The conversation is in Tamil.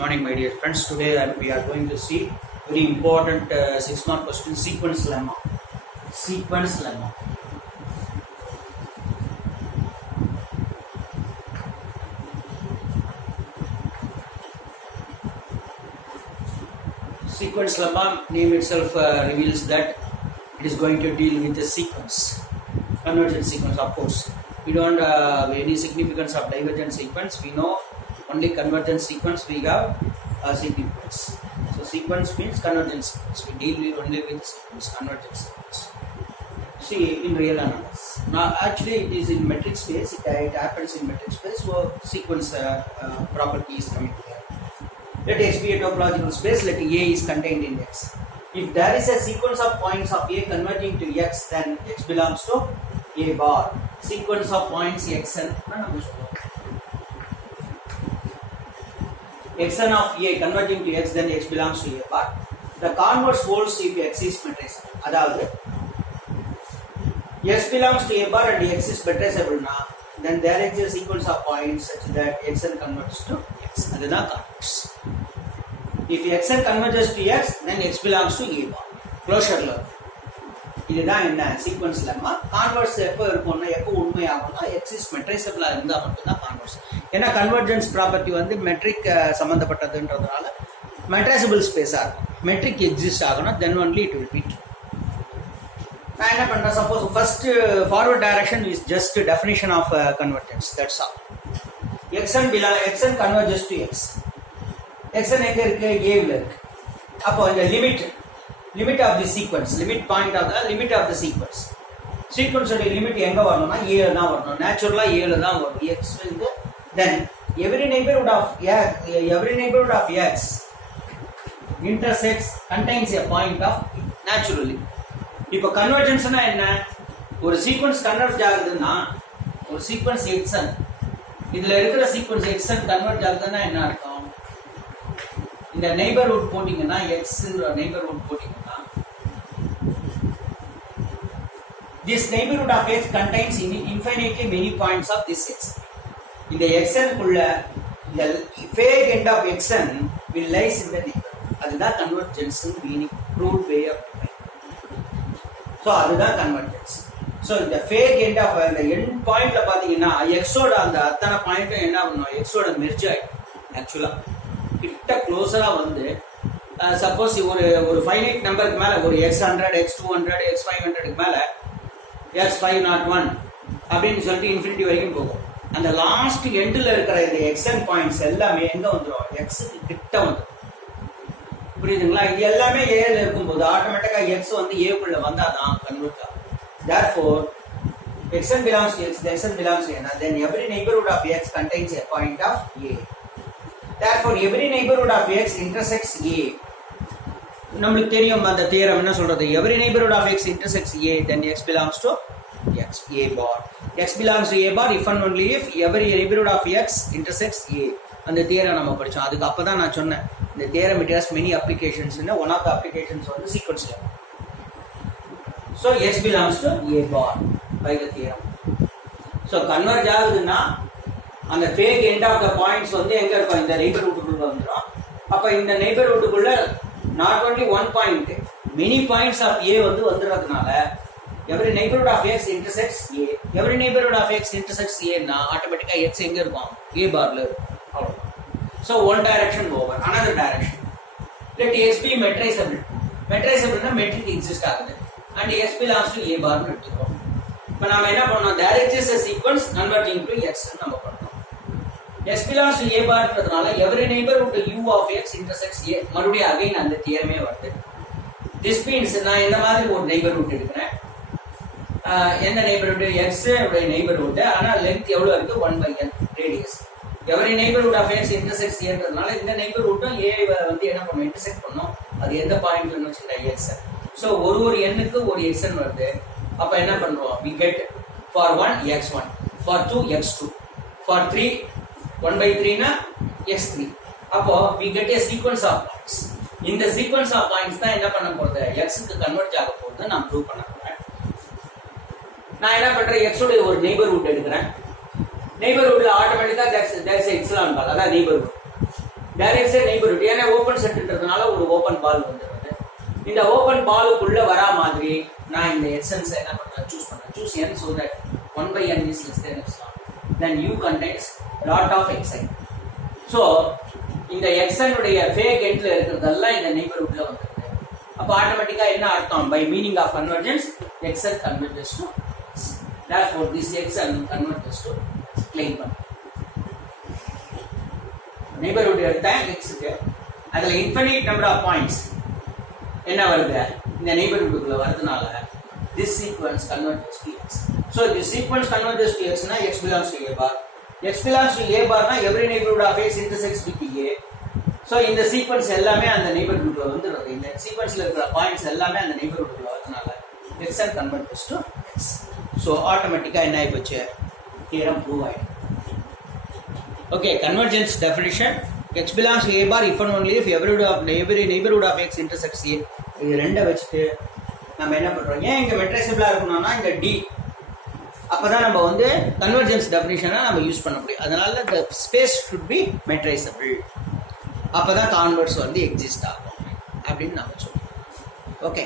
Morning, my dear friends. Today we are going to see very important 6-mark question, sequence lemma. Sequence lemma. Sequence lemma name itself reveals that it is going to deal with a sequence, convergent sequence. Of course, we don't have any significance of divergent sequence. We know only convergent sequence we have a sequence. So sequence means convergent sequence. We deal with only with sequence, convergent sequence. See in real analysis. Now actually it is in metric space. It happens in metric space. So sequence property is coming here. Let X be a topological space. Let A is contained in X. If there is a sequence of points of A converging to X, then X belongs to A bar. Sequence of points Xn. Xn of A converging to X, then X belongs to A bar. The converse holds if X is matrix. That X belongs to A bar and X is matrixable now. Then there is a sequence of points such that Xn converges to X. That is the converse. If Xn converges to X, then X belongs to A bar. Closure law. This is the sequence lemma. Converse X is matrixable converse. Because convergence property is metric matrixable space. Metric exists, then only it will be true. Suppose first forward direction is just definition of convergence. That's all. Xn converges to X. Xn A limit of the sequence, limit point of the limit of the sequence. Sequence limit A naturally X. Then every neighborhood of X intersects contains a point of naturally. If a convergence or sequence converge or sequence Xn, this sequence Xn converge in the neighborhood putting X in the neighborhood putting this neighborhood of X contains infinitely many points of this X. In the Xn, the fag end of Xn will lies in the neighborhood. That is the convergence meaning proved way of defining. So that is the convergence. So the fag end of the end point of X on the point X merge actually. It closer suppose you finite number x100, x200, x500 x501 infinity and the last end the xn points x automatically x A therefore xn belongs to x, xn belongs to n, then every neighborhood of x contains a point of A. Therefore, every neighborhood of X intersects A. Every neighborhood of X intersects A, then X belongs to X, A bar. X belongs to A bar if and only if every neighborhood of X intersects A. And the theorem the theorem it has many applications. One of the applications on the sequence level. So X belongs to A bar by the theorem. So converge and the fag end of the points in the neighborhood. In the neighborhood, not only one point, many points of A. Every neighborhood of X intersects A. Every neighborhood of X intersects A, automatically X A bar. So one direction over, another direction. Let X be matrixable. Matrixable metric exists. And X belongs to A bar. But there is a sequence converging to X. X belongs to A bar, every neighborhood U of X intersects A. Again, and the theorem. This means I am neighborhood. In the neighborhood X neighborhood, length 1 by n radius. Every neighborhood of X intersects A. In the neighborhood A intersect at the point X. So, one n Xn we get for 1 X1, for 2 X2, for 3 1 by 3 na x3. We get a sequence of points. In the sequence of points, x converge I prove x neighborhood. Neighborhood automatically there is a epsilon. That is neighborhood. Direct neighbourhood, ஏன்னா ஓப்பன் செட்ன்றதுனால ஒரு ஓப்பன் பால் வந்துடுது. இந்த ஓப்பன் பாலுக்குள்ள வரா மாதிரி நான் இந்த எக்ஸன்ஸ் என்ன பண்றேன், சூஸ் பண்றேன். Choose n so that 1/n is less than epsilon. Then u contains lot of xi. So இந்த xn உடைய ஃபேக் எண்ட்ல இருக்கிறதெல்லாம் இந்த நெய்பர்ஹுட்ல வந்துருது. அப்ப ஆட்டோமேட்டிக்கா என்ன அர்த்தம், by meaning of convergence xn converges to x. Therefore this xn converges to claim பண்ணு. நெய்பர்ஹுட் எடுத்தா x க்கு அதுல infinite number of points என்ன வருது, இந்த நெய்பர்ஹுட்க்குள்ள வரதுனால this sequence converges to x. So this sequence converges to x னா x belongs to a bar. x belongs to a bar னா every neighborhood of x intersects with a. So இந்த சீக்வென்ஸ் எல்லாமே அந்த நெய்பர்ஹுட்ல வந்துருது. இந்த சீக்வென்ஸ்ல இருக்கிற பாயிண்ட்ஸ் எல்லாமே அந்த நெய்பர்ஹுட்ல வரதுனால xn converges to x. So ஆட்டோமேட்டிக்கா என்ன ஆயிடுச்சு, தியரம் ப்ரூவ் ஆயிடும். Okay, convergence definition. X belongs to a bar if and only if every neighborhood of x intersects a. இது ரெண்டை வச்சுட்டு நம்ம என்ன பண்றோம், ஏன் இங்க மெட்ரைசபிளா இருக்கணும்னா இந்த d அப்பதான் நம்ம வந்து கன்வர்ஜென்ஸ் டெஃபினிஷனை நம்ம யூஸ் பண்ண முடியும். அதனால the space should be metriceable. அப்பதான் கான்வர்ஸ் வந்து எக்ஸிஸ்ட் ஆகும் அப்படின்னு நம்ம சொல்றோம். ஓகே.